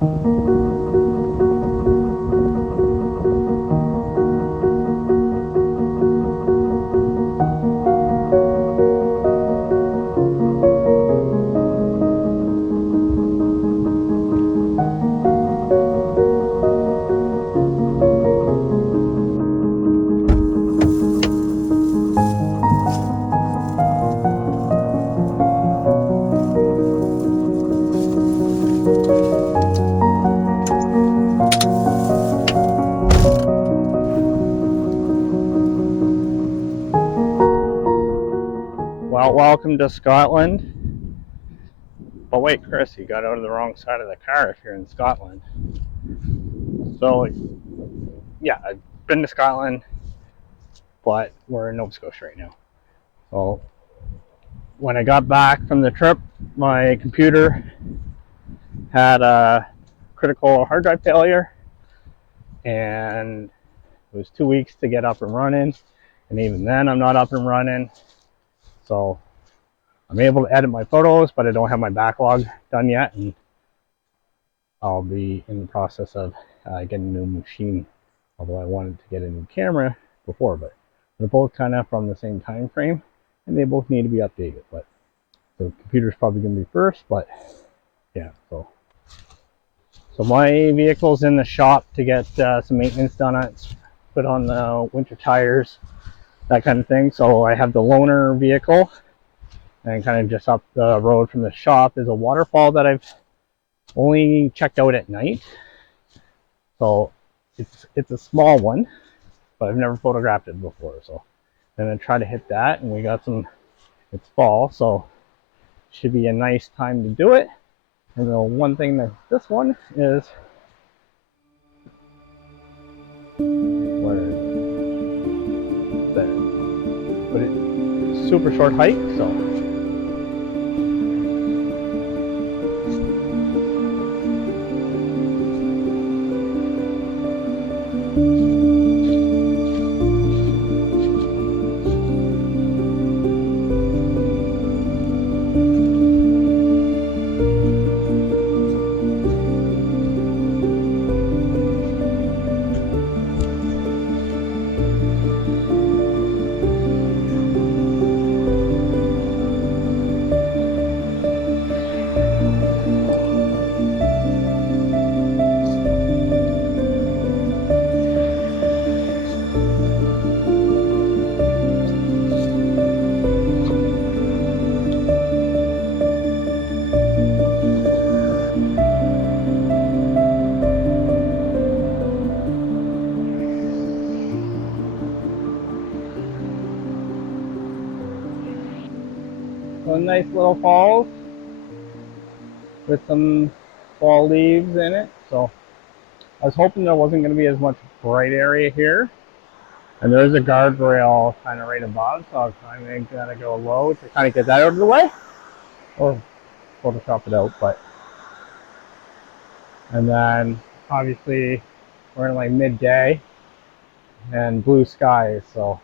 Well, welcome to Scotland. Oh wait, Chris, you got out of the wrong side of the car if you're in Scotland. So, yeah, I've been to Scotland, but we're in Nova Scotia right now. So, when I got back from the trip, my computer had a critical hard drive failure, and it was 2 weeks to get up and running, and even then I'm not up and running. So I'm able to edit my photos, but I don't have my backlog done yet, and I'll be in the process of getting a new machine, although I wanted to get a new camera before, but they're both kind of from the same time frame, and they both need to be updated. But the computer's probably going to be first, but yeah, so my vehicle's in the shop to get some maintenance done on it, put on the winter tires, that kind of thing. So I have the loaner vehicle, and kind of just up the road from the shop is a waterfall that I've only checked out at night. So it's a small one, but I've never photographed it before. So then I try to hit that, and we got some, it's fall, so it should be a nice time to do it. And the one thing that this one is, where is it? There. But it's super short hike, so nice little falls with some fall leaves in it. So I was hoping there wasn't going to be as much bright area here. And there's a guardrail kind of right above, so I'm kind of going to go low to kind of get that out of the way. Or Photoshop it out, but. And then obviously we're in like midday and blue skies, so.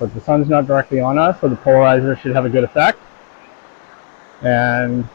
But the sun's not directly on us, so the polarizer should have a good effect. And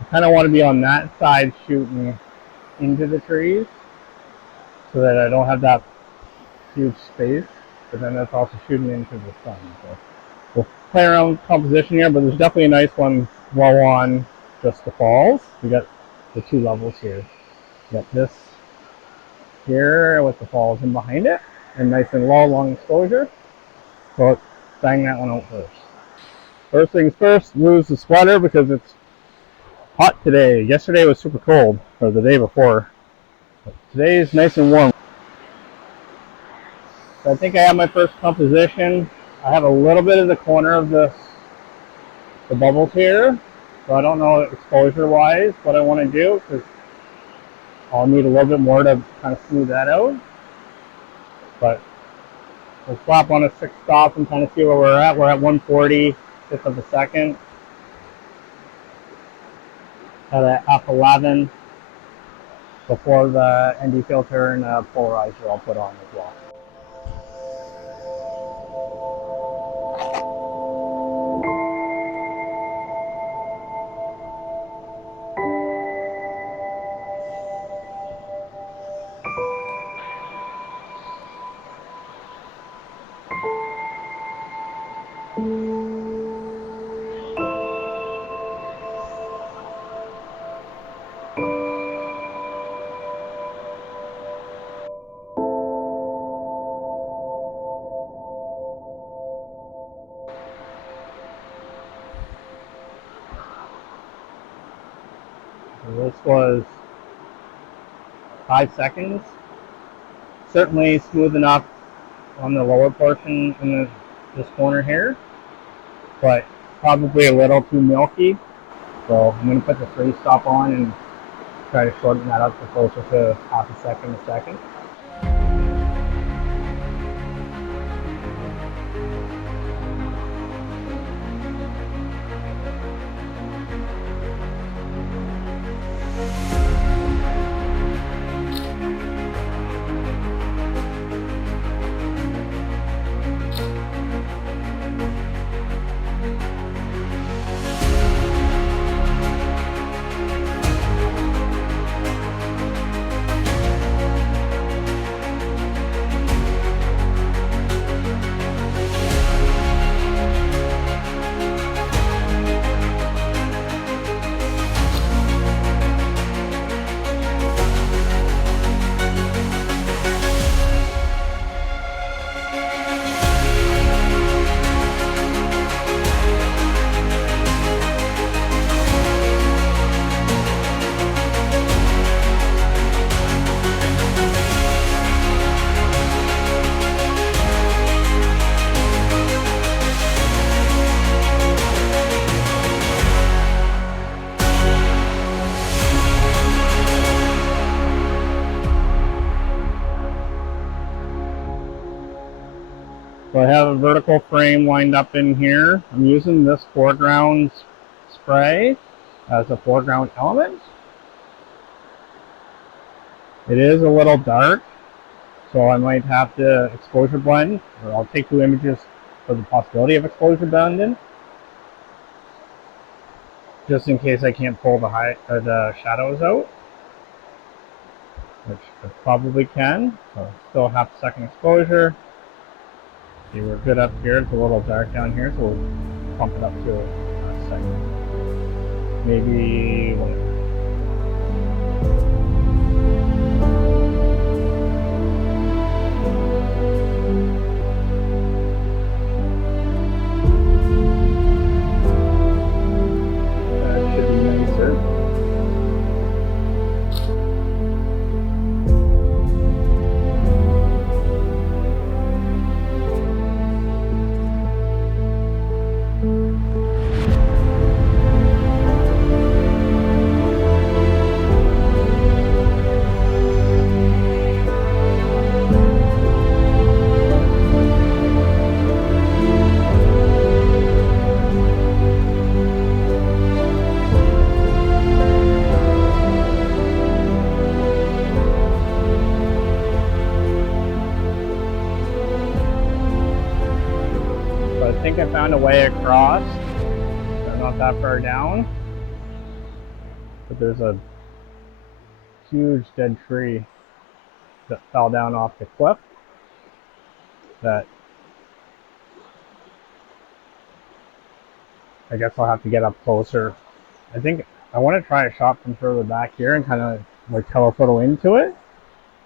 I kind of want to be on that side shooting into the trees so that I don't have that huge space, but then that's also shooting into the sun. So we'll play around with composition here, but there's definitely a nice one well on just the falls. We got the two levels here. We got this here with the falls in behind it, and nice and low, long exposure. So let's bang that one out first. First things first, lose the sweater because it's hot today. Yesterday was super cold, or the day before. But today is nice and warm. So I think I have my first composition. I have a little bit of the corner of the bubbles here, so I don't know exposure-wise what I want to do, because I'll need a little bit more to kind of smooth that out. But we'll slap on a 6 stop and kind of see where we're at. We're at 140th of a second. At a F11 before the ND filter and polarizer I'll put on as well. So this was 5 seconds. Certainly smooth enough on the lower portion in this corner here, but probably a little too milky. So I'm going to put the 3 stop on and try to shorten that up to closer to half a second, a second. So I have a vertical frame lined up in here. I'm using this foreground spray as a foreground element. It is a little dark, so I might have to exposure blend, or I'll take 2 images for the possibility of exposure blending, just in case I can't pull the shadows out, which I probably can. So still half a second exposure. See, we're good up here. It's a little dark down here, so we'll pump it up to a second. Maybe 1. That should be nicer. I think I found a way across. I'm not that far down, but there's a huge dead tree that fell down off the cliff that I guess I'll have to get up closer. I think I want to try a shot from further back here and kind of like telephoto into it,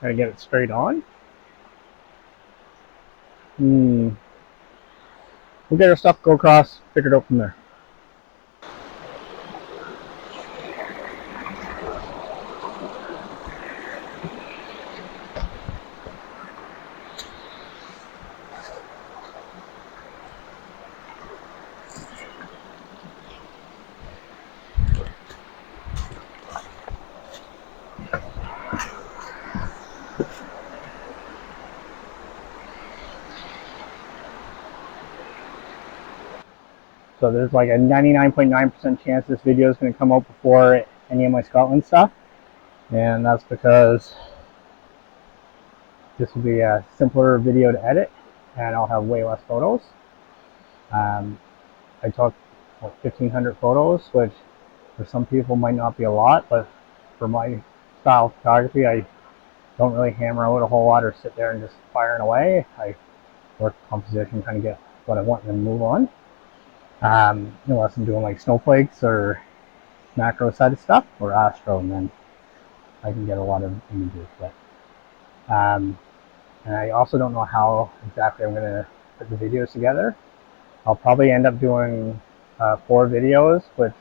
kind of get it straight on. We'll get our stuff, go across, figure it out from there. So there's like a 99.9% chance this video is going to come out before any of my Scotland stuff. And that's because this will be a simpler video to edit and I'll have way less photos. I took 1,500 photos, which for some people might not be a lot, but for my style of photography, I don't really hammer out a whole lot or sit there and just firing away. I work composition, kind of get what I want and then move on. Unless I'm doing like snowflakes or macro side of stuff or astro, and then I can get a lot of images. But and I also don't know how exactly I'm going to put the videos together. I'll probably end up doing 4 videos, which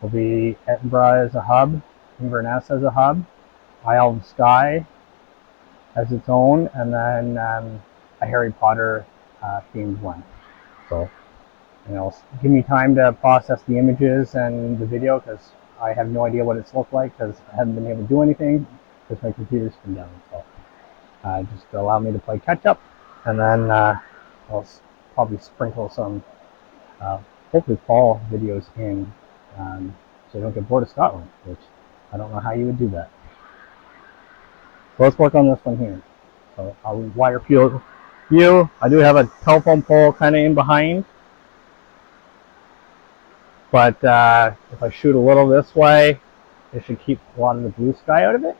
will be Edinburgh as a hub, Inverness as a hub, Isle of Skye as its own, and then a Harry Potter themed one. So, give me time to process the images and the video, because I have no idea what it's looked like, because I haven't been able to do anything because my computer's been down. So just allow me to play catch up, and then I'll probably sprinkle some hopefully fall videos in, so I don't get bored of Scotland, which I don't know how you would do that. So let's work on this one here. So I'll wire view. I do have a telephone pole kind of in behind, but if I shoot a little this way, it should keep a lot of the blue sky out of it.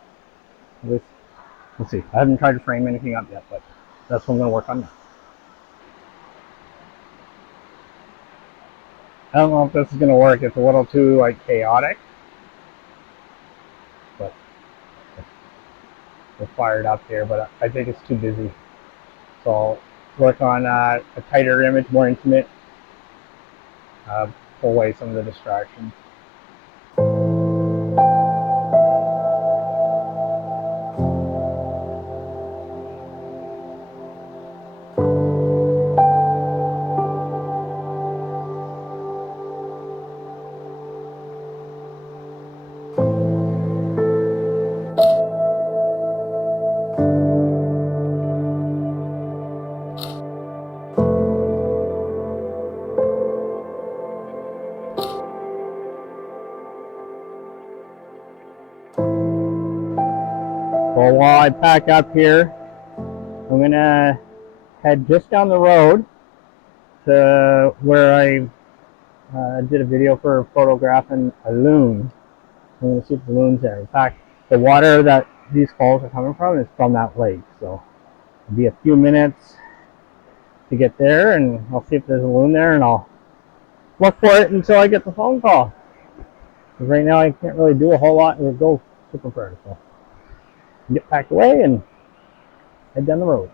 We'll see. I haven't tried to frame anything up yet, but that's what I'm going to work on now. I don't know if this is going to work. It's a little too chaotic, but we're fired up here. But I think it's too busy, so I'll work on a tighter image, more intimate, pull away some of the distractions. Well, while I pack up here, I'm going to head just down the road to where I did a video for photographing a loon. I'm going to see if the loon's there. In fact, the water that these falls are coming from is from that lake. So it'll be a few minutes to get there, and I'll see if there's a loon there, and I'll look for it until I get the phone call. Because right now I can't really do a whole lot or go super far. So get packed away and head down the road.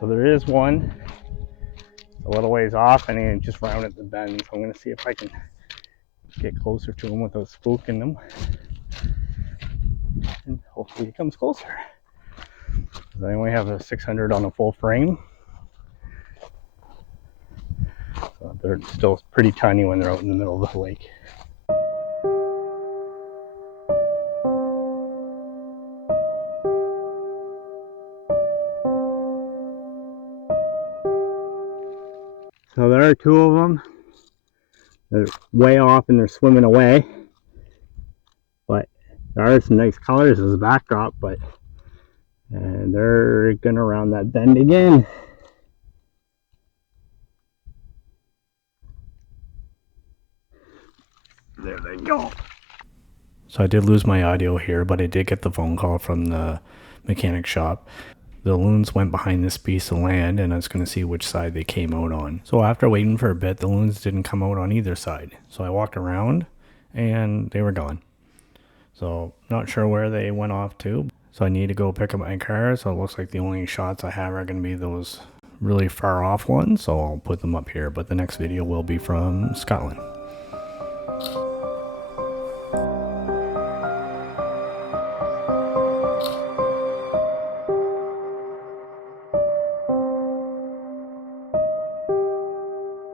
So there is one a little ways off, and he just rounded the bend. So I'm going to see if I can get closer to him without spooking them. And hopefully he comes closer. I only have a 600 on a full frame. So they're still pretty tiny when they're out in the middle of the lake. So there are two of them. They're way off and they're swimming away. But there are some nice colors as a backdrop, but and they're gonna round that bend again. There they go. So I did lose my audio here, but I did get the phone call from the mechanic shop. The loons went behind this piece of land, and I was going to see which side they came out on. So after waiting for a bit, the loons didn't come out on either side. So I walked around, and they were gone. So not sure where they went off to. So I need to go pick up my car. So it looks like the only shots I have are going to be those really far off ones. So I'll put them up here. But the next video will be from Scotland.